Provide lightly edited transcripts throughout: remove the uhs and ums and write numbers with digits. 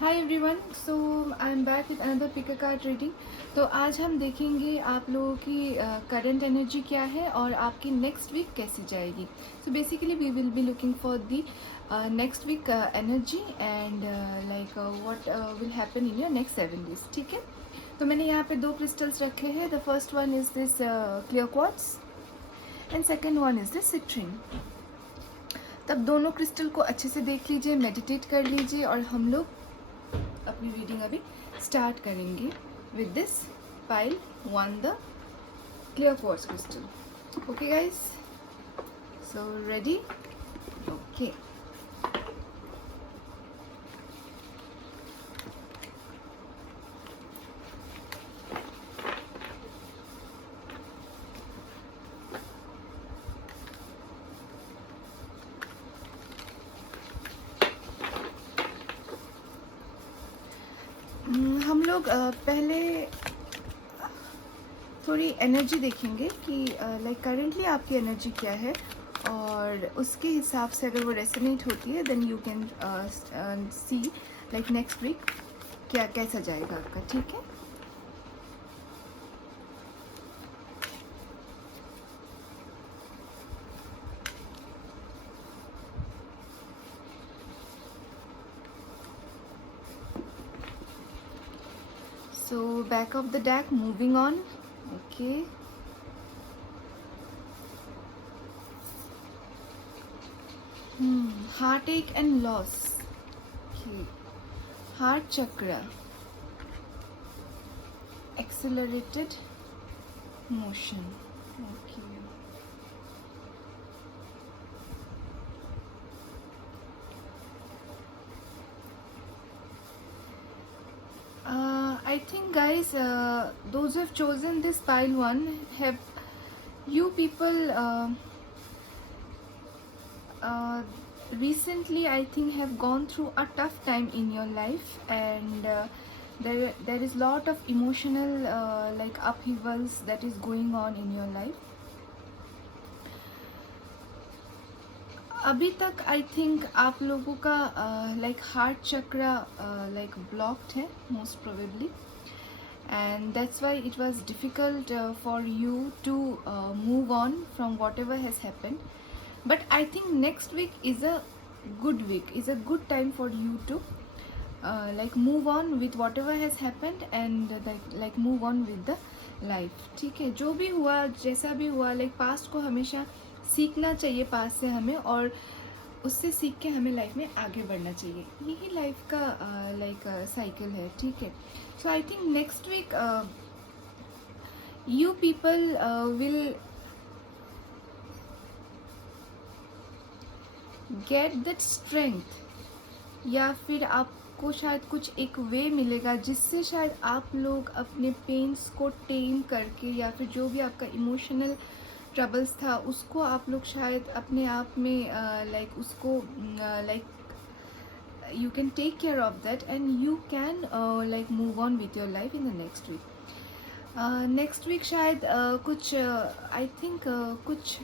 Hi everyone, so I am back with another pick a card reading. तो आज हम देखेंगे आप लोगों की करंट एनर्जी क्या है और आपकी नेक्स्ट वीक कैसी जाएगी। So basically we will be looking for the next week energy and like what will happen in your next 7 days. ठीक है, तो मैंने यहाँ पे 2 क्रिस्टल्स रखे हैं। The first one is this clear quartz and second one is this citrine. तब दोनों क्रिस्टल को अच्छे से देख लीजिए, मेडिटेट कर लीजिए और हम लोग अपनी रीडिंग अभी स्टार्ट करेंगे with this pile one, the clear quartz crystal. Okay guys, so ready? Okay, हम लोग पहले थोड़ी एनर्जी देखेंगे कि लाइक करेंटली आपकी एनर्जी क्या है, और उसके हिसाब से अगर वो रेसोनेट होती है then you can see like next week क्या कैसा जाएगा आपका। ठीक है, so back of the deck, moving on. Okay, heartache and loss. Okay, heart chakra, accelerated motion. Okay, I think guys, those who have chosen this pile one, have you people recently I think have gone through a tough time in your life, and there is lot of emotional like upheavals that is going on in your life. अभी तक I think आप लोगों का like heart चक्रा like blocked है most probably, and that's why it was difficult for you to move on from whatever has happened. But I think next week is a good week, is a good time for you to like move on with whatever has happened and like move on with the life. ठीक है, जो भी हुआ जैसा भी हुआ, like past को हमेशा सीखना चाहिए पास्ट से हमें, और उससे सीख के हमें लाइफ में आगे बढ़ना चाहिए। यही लाइफ का लाइक साइकिल है। ठीक है, so I think next week you people will get that strength, या फिर आपको शायद कुछ एक वे मिलेगा जिससे शायद आप लोग अपने पेन्स को टेम करके, या फिर जो भी आपका इमोशनल ट्रबल्स था उसको आप लोग शायद अपने आप में लाइक उसको like you can take care of that and you can like move on with your life in the next week. Next week शायद कुछ आई थिंक कुछ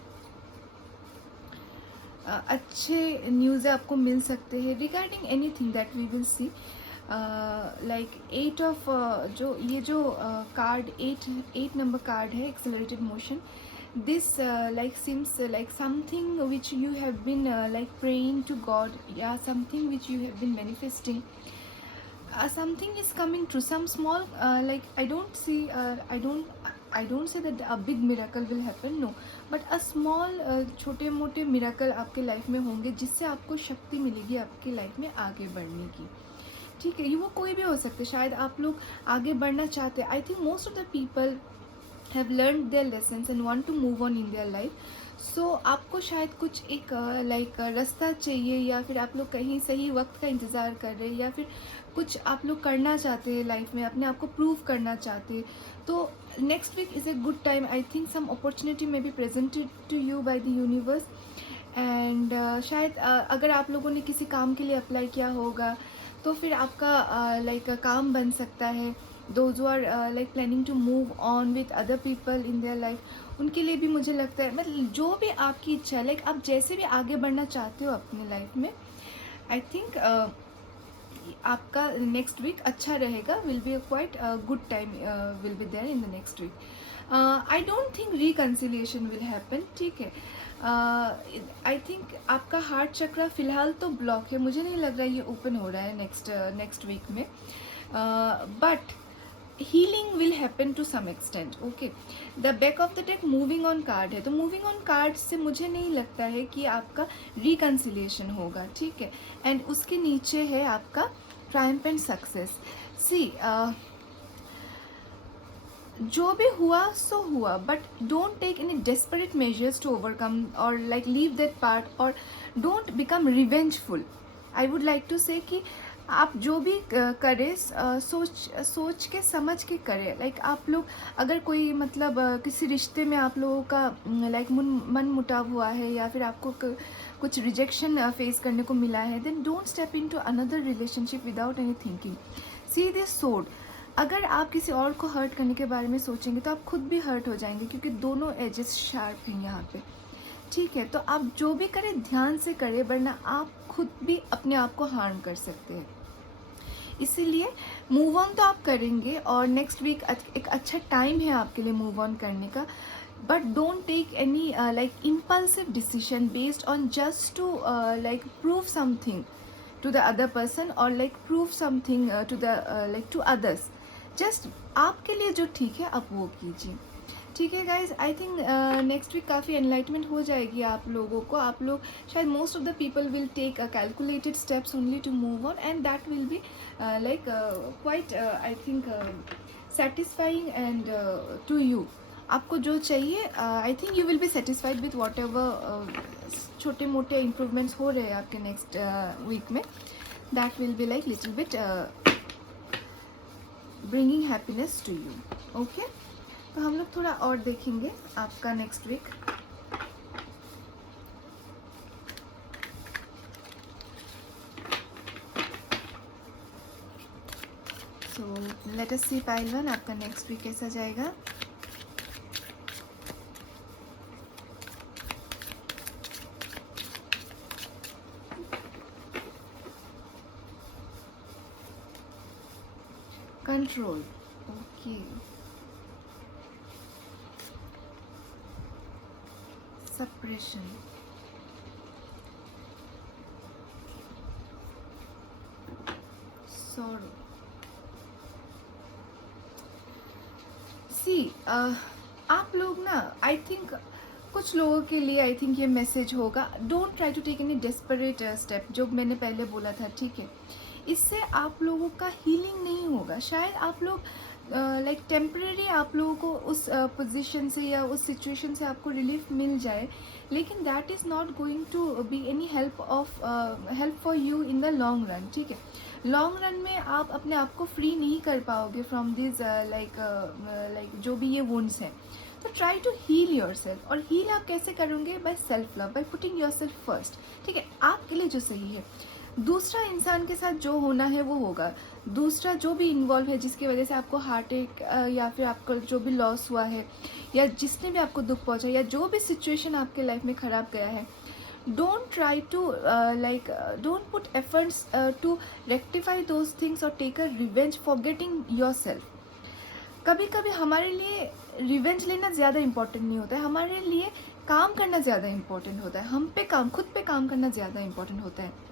अच्छे न्यूज़ आपको मिल सकते हैं regarding anything that we will see. Like 8 of जो card 8 number card है, accelerated motion. This like seems like something which you have been like praying to God, yeah, something which you have been manifesting. Something is coming true, some small like I don't see I don't say that a big miracle will happen, no, but a small छोटे मोटे miracle आपके life में होंगे जिससे आपको शक्ति मिलेगी आपकी लाइफ में आगे बढ़ने की। ठीक है, ये वो कोई भी हो सकता है, शायद आप लोग आगे बढ़ना चाहते हैं। I think most of the people have learned their lessons and want to move on in their life. So आपको शायद कुछ एक लाइक रास्ता चाहिए, या फिर आप लोग कहीं सही वक्त का इंतज़ार कर रहे हैं, या फिर कुछ आप लोग करना चाहते हैं लाइफ में, अपने आप को प्रूव करना चाहते हैं। तो next week is a good time. I think some opportunity may be presented to you by the universe, and शायद अगर आप लोगों ने किसी काम के लिए अप्लाई किया होगा तो फिर आपका लाइक काम बन सकता है। those who are like planning to move on with other people in their life, उनके लिए भी मुझे लगता है, मतलब जो भी आपकी इच्छा है, लाइक आप जैसे भी आगे बढ़ना चाहते हो अपने लाइफ में, आई थिंक आपका नेक्स्ट वीक अच्छा रहेगा, will be quite good time will be there in the next week. I don't think reconciliation will happen, ठीक है। आई थिंक आपका हार्ट चक्रा फिलहाल तो ब्लॉक है, मुझे नहीं लग रहा है ये ओपन हो रहा है नेक्स्ट वीक में, but healing will happen to some extent, okay। the back of the deck moving on card है, तो moving on card से मुझे नहीं लगता है कि आपका reconciliation होगा, ठीक है। एंड उसके नीचे है आपका triumph and success। सी जो भी हुआ सो हुआ, but don't take any desperate measures to overcome और लाइक लीव दैट पार्ट, और don't become revengeful. I would like to say कि आप जो भी करें सोच के समझ के करें। लाइक आप लोग अगर कोई मतलब किसी रिश्ते में आप लोगों का लाइक मन मुटाव हुआ है, या फिर आपको कुछ रिजेक्शन फेस करने को मिला है, then don't step into another relationship without any thinking. See this sword, अगर आप किसी और को हर्ट करने के बारे में सोचेंगे तो आप खुद भी हर्ट हो जाएंगे, क्योंकि दोनों एजेस शार्प हैं यहाँ पे, ठीक है। तो आप जो भी करें ध्यान से करें, वरना आप खुद भी अपने आप को हार्म कर सकते हैं। इसीलिए मूव ऑन तो आप करेंगे, और नेक्स्ट वीक एक अच्छा टाइम है आपके लिए मूव ऑन करने का, but don't take any like impulsive decision based on just to like prove something to the other person, or like prove something to the like to others। Just आपके लिए जो ठीक है आप वो कीजिए, ठीक है guys. I think next week काफ़ी एनलाइटमेंट हो जाएगी आप लोगों को। आप लोग शायद most of the people will take calculated steps only to move on, and that will be like quite I think satisfying and to you. आपको जो चाहिए, I think you will be satisfied with whatever छोटे मोटे improvements हो रहे हैं आपके next week में। That will be like little bit bringing happiness to you, okay. तो हम लोग थोड़ा और देखेंगे आपका next week. So let us see pile one, आपका नेक्स्ट वीक कैसा जाएगा। Control, okay. Suppression, sorrow। See आप लोग ना, आई थिंक कुछ लोगों के लिए आई थिंक ये मैसेज होगा, don't try to take any desperate step, जो मैंने पहले बोला था, ठीक है। इससे आप लोगों का हीलिंग नहीं होगा। शायद आप लोग लाइक टेम्परेरी आप लोगों को उस पोजीशन से या उस सिचुएशन से आपको रिलीफ मिल जाए, लेकिन that is not going to be any help for you in the long run, ठीक है। लॉन्ग रन में आप अपने आप को फ्री नहीं कर पाओगे फ्रॉम दिस लाइक जो भी ये वुंड्स हैं। तो try to heal yourself, और हील आप कैसे करोगे? By self love, by putting yourself first, ठीक है। आपके लिए जो सही है, दूसरा इंसान के साथ जो होना है वो होगा। दूसरा जो भी इन्वॉल्व है, जिसकी वजह से आपको हार्ट अटैक या फिर आपका जो भी लॉस हुआ है, या जिसने भी आपको दुख पहुंचा, या जो भी सिचुएशन आपके लाइफ में ख़राब गया है, don't try to don't put efforts to rectify those things or take a revenge forgetting yourself। कभी कभी हमारे लिए रिवेंज लेना ज़्यादा इम्पोर्टेंट नहीं होता है, हमारे लिए काम करना ज़्यादा इम्पोर्टेंट होता है, खुद पे काम करना ज़्यादा इम्पोर्टेंट होता है।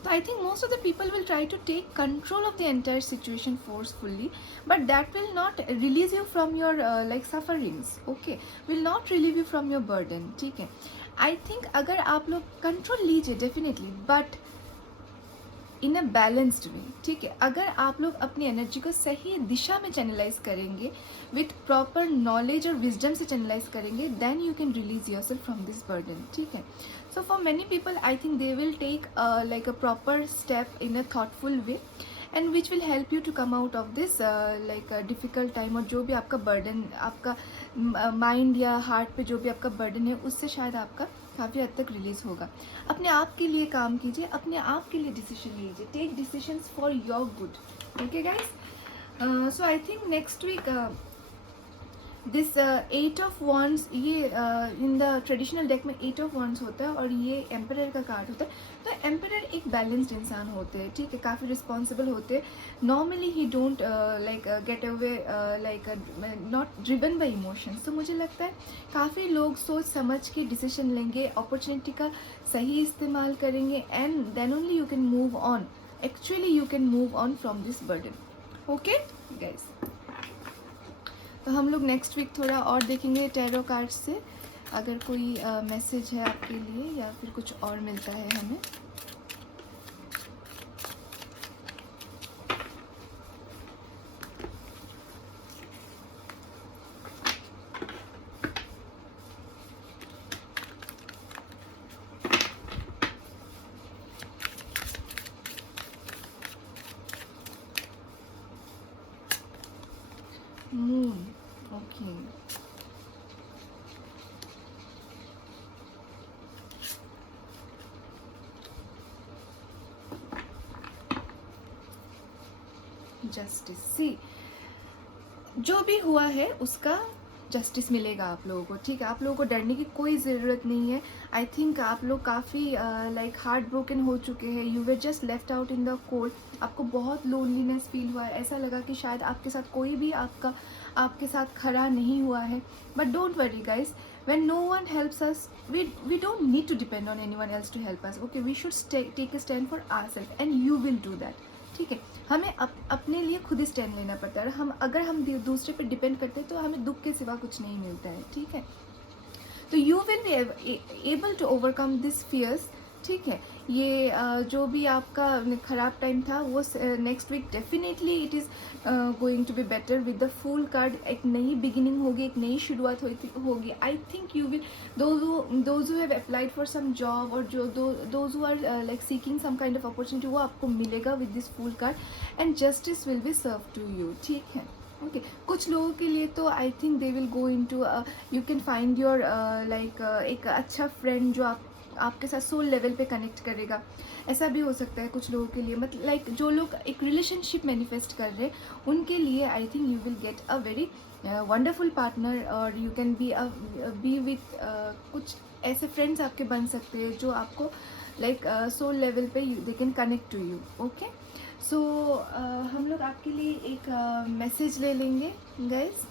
So I think most of the people will try to take control of the entire situation forcefully, but that will not release you from your like sufferings, okay, will not relieve you from your burden, ठीक है। I think अगर आप लोग control लीजिए definitely, but in a balanced way, ठीक है। अगर आप लोग अपनी एनर्जी को सही दिशा में चैनलाइज करेंगे, विथ प्रॉपर नॉलेज और विजडम से चैनलाइज करेंगे, then you can release yourself from this burden, ठीक है। So for many people I think they will take like a proper step in a thoughtful way, and which will help you to come out of this like difficult time. और जो भी आपका burden, आपका mind या heart पे जो भी आपका बर्डन है, उससे शायद आपका काफ़ी हद तक रिलीज़ होगा। अपने आप के लिए काम कीजिए, अपने आप के लिए डिसीजन लीजिए, take decisions for your good, okay guys. So I think next week this 8 of wands, ये इन द ट्रेडिशनल डेक में 8 of wands होता है और ये एम्परर का कार्ड होता है. तो एम्परर एक बैलेंस्ड इंसान होते हैं, ठीक है, काफ़ी रिस्पॉन्सिबल होते हैं. Normally he don't like get away, like not driven by emotions. तो मुझे लगता है काफ़ी लोग सोच समझ के डिसीजन लेंगे, अपॉर्चुनिटी का सही इस्तेमाल करेंगे, and then only you can move on. Actually you can move on from this burden. Okay guys, तो हम लोग नेक्स्ट वीक थोड़ा और देखेंगे टैरो कार्ड से. अगर कोई मैसेज है आपके लिए या फिर कुछ और मिलता है हमें. Moon, okay. जस्टिस. सी, जो भी हुआ है उसका जस्टिस मिलेगा आप लोगों को, ठीक है. आप लोगों को डरने की कोई ज़रूरत नहीं है. आई थिंक आप लोग काफ़ी लाइक हार्ट ब्रोकन हो चुके हैं. You were just left out in the cold. आपको बहुत लोनलीनेस फील हुआ है. ऐसा लगा कि शायद आपके साथ कोई भी आपके साथ खड़ा नहीं हुआ है. But don't worry guys, when no one helps us, we don't need to depend on anyone else to help us. Okay, we should take a stand for ourselves, and you will do that. ठीक है, हमें अपने लिए खुद ही stand लेना पड़ता है. अगर हम दूसरे पे डिपेंड करते हैं तो हमें दुख के सिवा कुछ नहीं मिलता है, ठीक है. तो you will be able to overcome this fears, ठीक है. ये जो भी आपका ख़राब टाइम था वो next week definitely it is going to be better with the fool card. एक नई बिगिनिंग होगी, एक नई शुरुआत होगी. I think you will, those who have applied for some job, और जो those who are like seeking some kind of opportunity, वो आपको मिलेगा with this fool card, and justice will be serve to you, ठीक है. Okay, कुछ लोगों के लिए तो I think they will go into, you can find your like एक अच्छा फ्रेंड जो आपके साथ सोल लेवल पे कनेक्ट करेगा. ऐसा भी हो सकता है कुछ लोगों के लिए. मतलब लाइक जो लोग एक रिलेशनशिप मैनिफेस्ट कर रहे हैं उनके लिए I think you will get a very wonderful partner, और यू कैन बी विथ कुछ ऐसे फ्रेंड्स आपके बन सकते हैं जो आपको लाइक सोल लेवल पे they can connect to you. Okay, so हम लोग आपके लिए एक मैसेज ले लेंगे guys.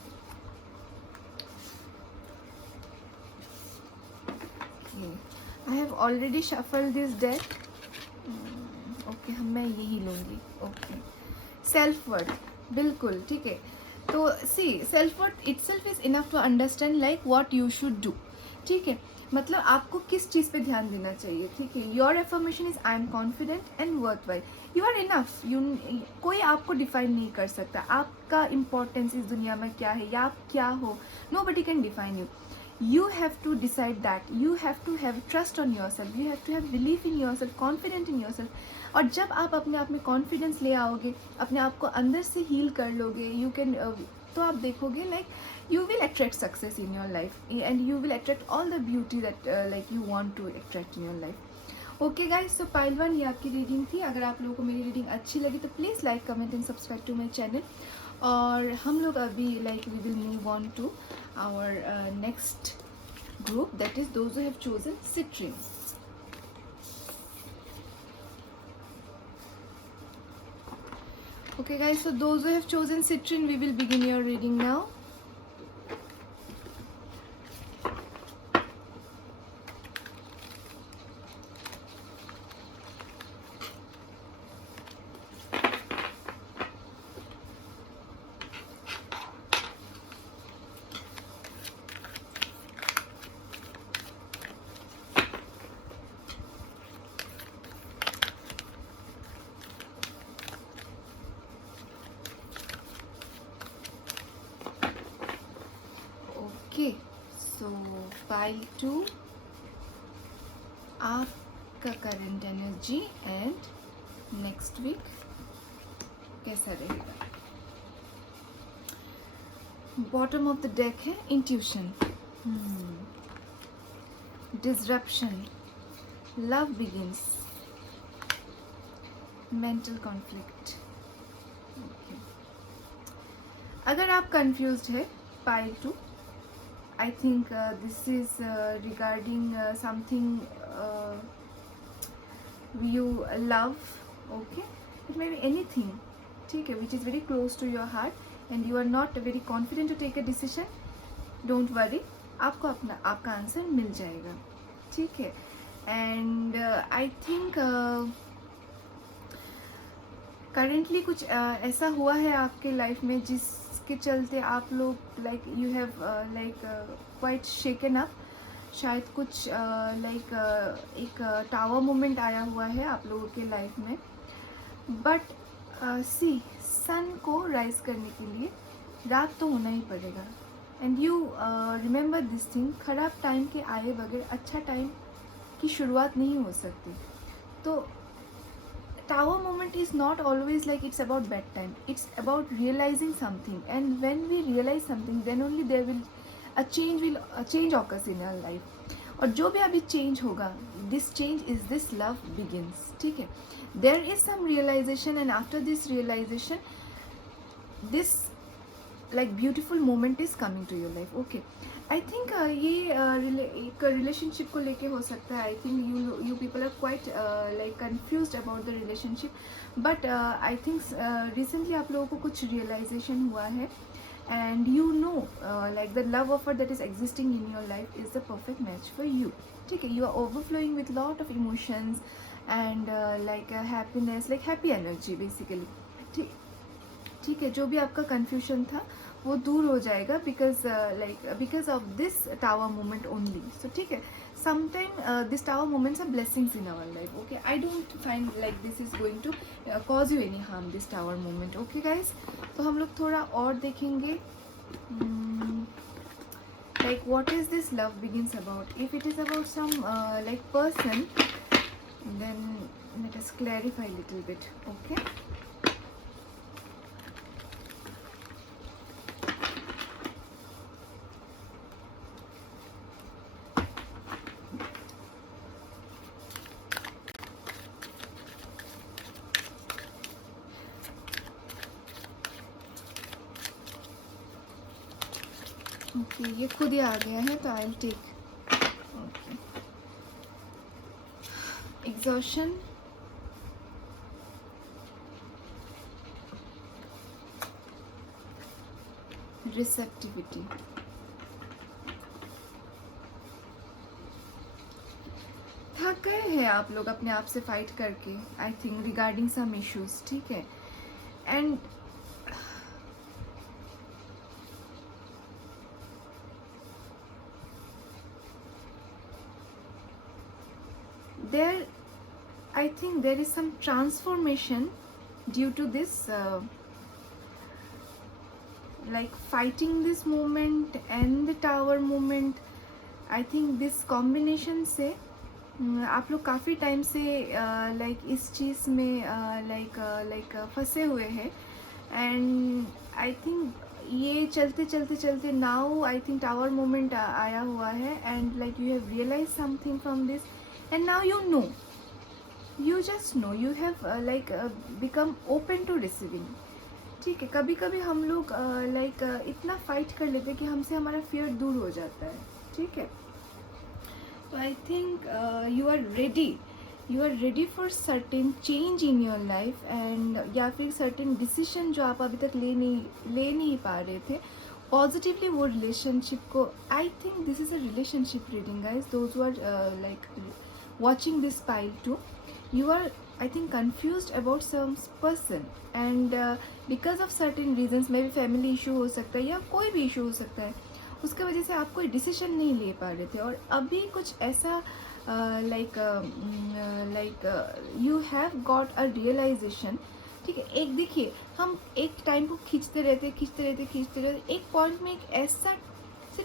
I have already shuffle this deck. Okay, हम मैं यही लूँगी. ओके, सेल्फ वर्थ, बिल्कुल ठीक है. तो see, self worth itself is enough to understand like what you should do, ठीक है. मतलब आपको किस चीज़ पे ध्यान देना चाहिए, ठीक है. Your affirmation is I am confident and worthwhile. You are enough. कोई आपको डिफाइन नहीं कर सकता. आपका इम्पोर्टेंस इस दुनिया में क्या है या आप क्या हो, nobody can define you. You have to decide that. You have to have trust on yourself. You have to have belief in yourself, confident in yourself. और जब आप अपने आप में कॉन्फिडेंस ले आओगे, अपने आप को अंदर से हील कर लोगे, यू कैन, तो आप देखोगे like you will attract success in your life, and you will attract all the beauty that like you want to attract in your life. Okay guys, so pile 1 ये आपकी reading थी. अगर आप लोगों को मेरी रीडिंग अच्छी लगी तो please like, comment and subscribe to my channel. और हम लोग अभी like we will move on to our next group, that is those who have chosen citrine. Okay guys, so those who have chosen citrine, we will begin your reading now. Okay, so pile 2 आपका current energy and next week कैसा रहेगा. Bottom of the deck है intuition, disruption, love begins, mental conflict. अगर आप confused है pile 2. I think this is regarding something you love, okay? It may be anything, ठीक है, which is very close to your heart and you are not very confident to take a decision. Don't worry, आपको आपका answer मिल जाएगा, ठीक है. And I think currently कुछ ऐसा हुआ है आपके लाइफ में जिसके चलते आप लोग like you have like quite shaken up. शायद कुछ लाइक एक टावर मोमेंट आया हुआ है आप लोगों के लाइफ में. बट सी, सन को राइज करने के लिए रात तो होना ही पड़ेगा. And you remember this thing, ख़राब टाइम के आए बगैर अच्छा टाइम की शुरुआत नहीं हो सकती. तो tower moment is not always like it's about bad time, it's about realizing something. And when we realize something then only there will a change occurs in our life. और जो भी अभी चेंज होगा, this change is this love begins, ठीक है. There is some realization and after this realization this like beautiful moment is coming to your life, okay. I think ये एक relationship को लेके हो सकता है. I think you people are quite like confused about the relationship, but I think recently आप लोगों को कुछ realization हुआ है and you know like the love offer that is existing in your life is the perfect match for you, ठीक है. You are overflowing with lot of emotions and like happiness, like happy energy basically, ठीक है. जो भी आपका confusion था वो दूर हो जाएगा because of this tower moment only. So ठीक है, sometime this tower moments are blessings in our life, okay. I don't find like this is going to cause you any harm, this tower moment, okay guys. तो हम लोग थोड़ा और देखेंगे like what is this love begins about. If it is about some like person then let us clarify little bit, okay. Okay, ये खुद ही आ गया है तो I will take. Okay, exhaustion, receptivity. थक गए हैं आप लोग अपने आप से फाइट करके, I think regarding some issues, ठीक है. And there I think there is some transformation due to this like fighting this moment and the tower moment. I think this combination से आप लोग काफ़ी टाइम से like इस चीज़ में like फंसे हुए हैं. एंड आई थिंक ये चलते चलते चलते now I think tower moment आया हुआ है and like you have realize something from this. And now you just know, you have become open to receiving, ठीक है. कभी कभी हम लोग इतना फाइट कर लेते हैं कि हमसे हमारा फियर दूर हो जाता है, ठीक है. तो I think you are ready for certain change in your life and या फिर certain decision जो आप अभी तक ले नहीं पा रहे थे पॉजिटिवली वो रिलेशनशिप को. I think this is a relationship reading guys. Those who are watching this pile too, you are I think confused about some person and because of certain reasons, maybe family issue हो सकता है या कोई भी issue हो सकता है, उसके वजह से आप कोई decision नहीं ले पा रहे थे. और अभी कुछ ऐसा you have got a realization, ठीक है. एक देखिए, हम एक टाइम को खींचते रहते, एक पॉइंट में एक ऐसा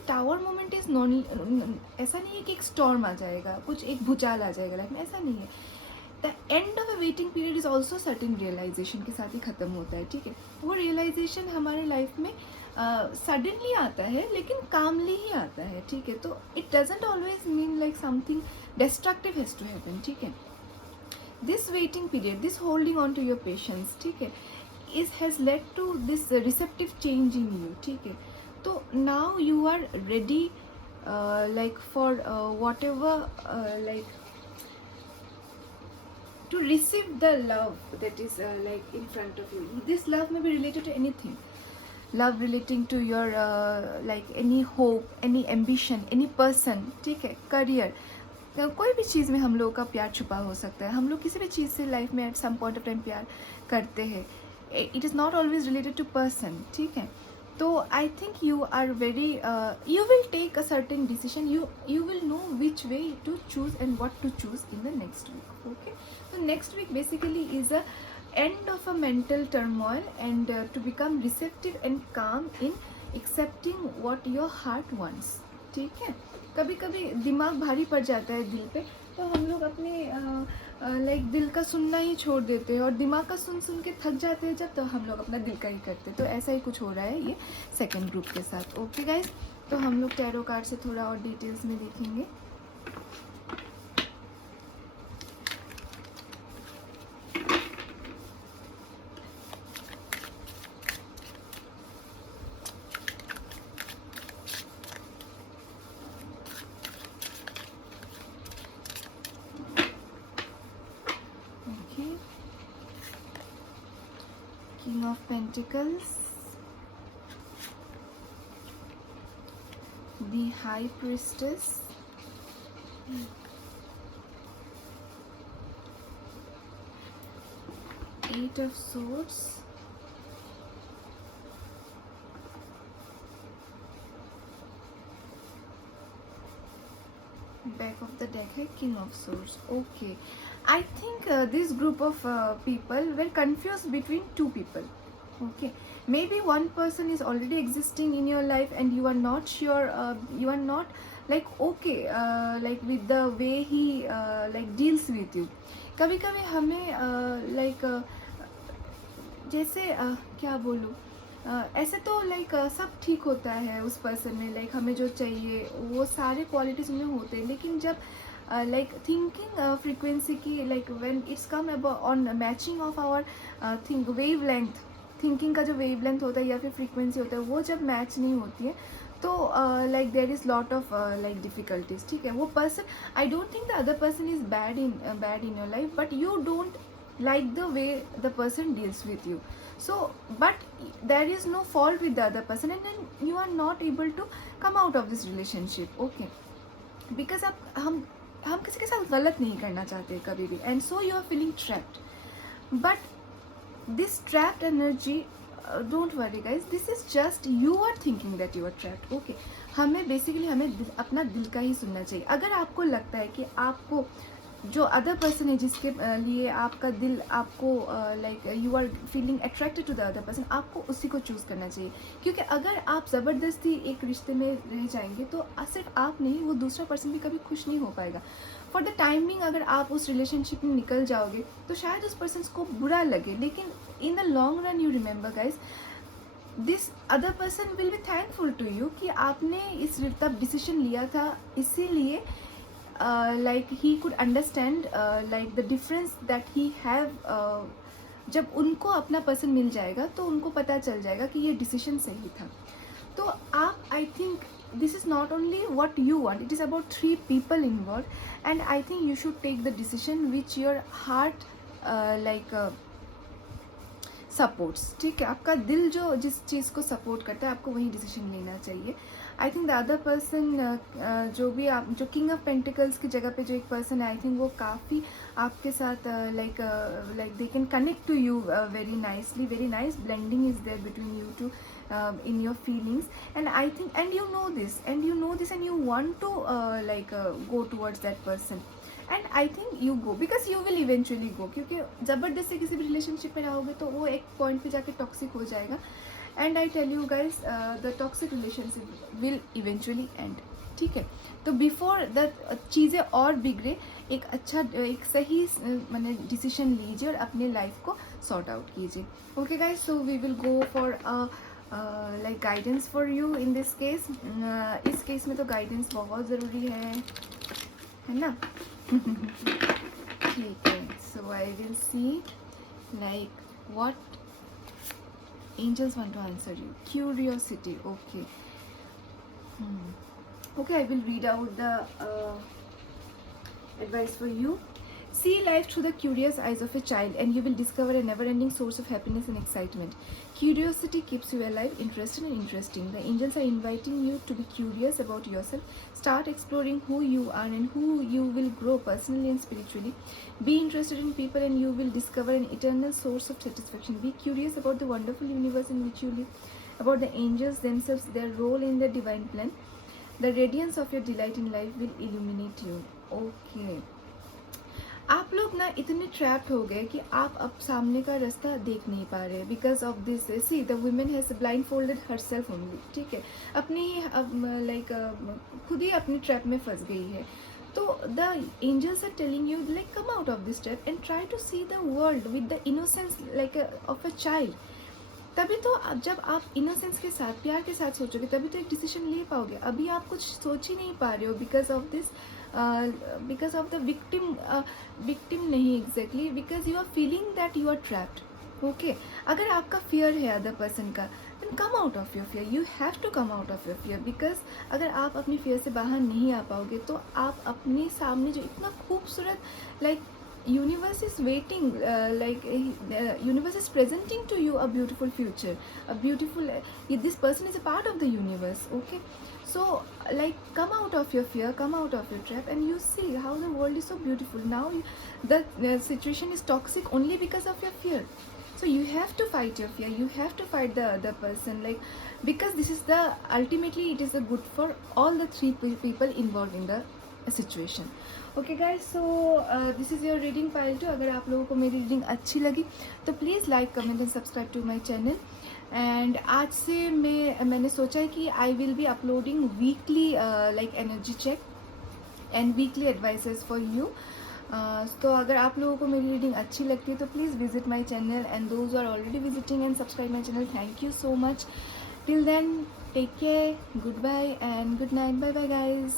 टावर मोमेंट इज नॉन, ऐसा नहीं है कि एक स्टॉर्म आ जाएगा, कुछ एक भूचाल आ जाएगा लाइफ में, ऐसा नहीं है. The end of a waiting period is also certain realization के साथ ही ख़त्म होता है, ठीक है. वो रियलाइजेशन हमारे लाइफ में सडनली आता है लेकिन कामली ही आता है, ठीक है. तो it doesn't always mean like something destructive has to happen, ठीक है. This waiting period, this holding on to your patience, ठीक है, is has led to this receptive change in you, ठीक है. तो now you are ready like for whatever like to receive the love that is like in front of you. This love may be related to anything, love relating to your like any hope, any ambition, any person, ठीक है, career, कोई भी चीज़ में हम लोगों का प्यार छुपा हो सकता है. हम लोग किसी भी चीज़ से लाइफ में at some point of time प्यार करते हैं. It is not always related to person, ठीक है. तो I think you are very you will take a certain decision, you will know which way to choose and what to choose in the next week. Okay, so next week basically is a end of a mental turmoil and to become receptive and calm in accepting what your heart wants. ठीक है. कभी कभी दिमाग भारी पड़ जाता है दिल पे, तो हम लोग अपने लाइक दिल का सुनना ही छोड़ देते हैं और दिमाग का सुन सुन के थक जाते हैं जब, तो हम लोग अपना दिल का ही करते हैं. तो ऐसा ही कुछ हो रहा है ये सेकंड ग्रुप के साथ. ओके गाइज, तो हम लोग टैरो कार्ड से थोड़ा और डिटेल्स में देखेंगे. King of Pentacles, the High Priestess, Eight of Swords, back of the deck है King of Swords. Okay, I think this group of people were confused between two people. Okay, maybe one person is already existing in your life and you are not sure, you are not like okay like with the way he like deals with you. कभी कभी हमें like जैसे क्या बोलूँ, ऐसे तो like सब ठीक होता है उस पर्सन में, लाइक हमें जो चाहिए वो सारे क्वालिटीज़ में होते हैं, लेकिन जब लाइक थिंकिंग फ्रीक्वेंसी की, like when it's come about on matching of our think wave length, thinking का जो वेव लेंथ होता है या फिर फ्रीक्वेंसी होता है, वो जब मैच नहीं होती है तो like there is lot of like difficulties. ठीक है, वो person, I don't think the other person is bad in your life, but you don't like the way the person deals with you. So but there is no fault with the other person and then you are not able to come out of this relationship. Okay, because हम किसी के साथ गलत नहीं करना चाहते कभी भी, and so you are feeling trapped. But this trapped energy, don't worry guys, this is just you are thinking that you are trapped. Okay, हमें बेसिकली अपना दिल का ही सुनना चाहिए. अगर आपको लगता है कि आपको जो अदर पर्सन है जिसके लिए आपका दिल आपको like you are feeling attracted to the other person, आपको उसी को चूज़ करना चाहिए. क्योंकि अगर आप ज़बरदस्ती एक रिश्ते में रह जाएंगे तो सिर्फ आप नहीं, वो दूसरा पर्सन भी कभी खुश नहीं हो पाएगा. फॉर द टाइमिंग अगर आप उस रिलेशनशिप में निकल जाओगे तो शायद उस पर्सन को बुरा लगे, लेकिन in the long run you remember guys, this other person will be thankful to you कि आपने इस तब डिसीजन लिया था. इसीलिए like he could understand like the difference that he have. जब उनको अपना पर्सन मिल जाएगा तो उनको पता चल जाएगा कि ये डिसीजन सही था. तो आप, I think this is not only what you want, it is about 3 people involved, and I think you should take the decision which your heart like supports. ठीक है, आपका दिल जो जिस चीज़ को सपोर्ट करता है आपको वही डिसीजन लेना चाहिए. I think the other person जो भी आप, जो किंग ऑफ पेंटिकल्स की जगह पे जो एक पर्सन है, आई थिंक वो काफ़ी आपके साथ like they can connect to you very nicely. Very nice blending is there between you two in your feelings, and I think, and you know this and you want to like go towards that person, and I think you go because you will eventually go. क्योंकि ज़बरदस्ती किसी भी relationship में रहोगे तो वो एक point पे जाके टॉक्सिक हो जाएगा, and I tell you guys the toxic relationship will eventually end. ठीक है, तो बिफोर द चीज़ें और बिगड़े, एक अच्छा एक सही मैंने डिसीजन लीजिए और अपने लाइफ को सॉर्ट आउट कीजिए. Okay guys, so we will go for like guidance for you in this case. इस केस में तो गाइडेंस बहुत ज़रूरी है ना. ठीक है, so I will see like what angels want to answer you. Curiosity. Okay, Okay, I will read out the advice for you. See life through the curious eyes of a child, and you will discover a never ending source of happiness and excitement. Curiosity keeps you alive, interested, and interesting. The angels are inviting you to be curious about yourself. Start exploring who you are and who you will grow personally and spiritually. Be interested in people, and you will discover an eternal source of satisfaction. Be curious about the wonderful universe in which you live, about the angels themselves, their role in the divine plan. The radiance of your delight in life will illuminate you. Okay. आप लोग ना इतने trapped हो गए कि आप अब सामने का रास्ता देख नहीं पा रहे because of this see the women has blind folded her self only, ठीक है, अपनी लाइक खुद ही अपनी ट्रैप में फंस गई है. तो the angels are telling you like come out of this trap and try to see the world with the innocence like of a child. तभी तो जब आप इनोसेंस के साथ प्यार के साथ सोचोगे तभी तो एक डिसीजन ले पाओगे. अभी आप कुछ सोच ही नहीं पा रहे हो because of this, because of the victim नहीं exactly, because you are feeling that you are trapped. Okay, अगर आपका फियर है अदर पर्सन का, then come out of your fear. You have to come out of your fear because अगर आप अपनी fear से बाहर नहीं आ पाओगे तो आप अपने सामने जो इतना खूबसूरत like universe is waiting, universe is presenting to you a beautiful future, a beautiful this person is a part of the universe. Okay, so like come out of your fear, come out of your trap, and you see how the world is so beautiful now. The situation is toxic only because of your fear, so you have to fight your fear, you have to fight the other person, like because this is the ultimately it is a good for all the three people involved in the situation. Okay guys, so this is your reading pile two. अगर आप लोगों को मेरी reading अच्छी लगी तो please like comment and subscribe to my channel. And आज से मैंने सोचा है कि I will be uploading weekly like energy check and weekly advices for you. तो अगर आप लोगों को मेरी रीडिंग अच्छी लगती है तो please visit my channel, and those are already visiting and subscribe my channel, thank you so much. Till then take care, good bye and good night. Bye bye guys.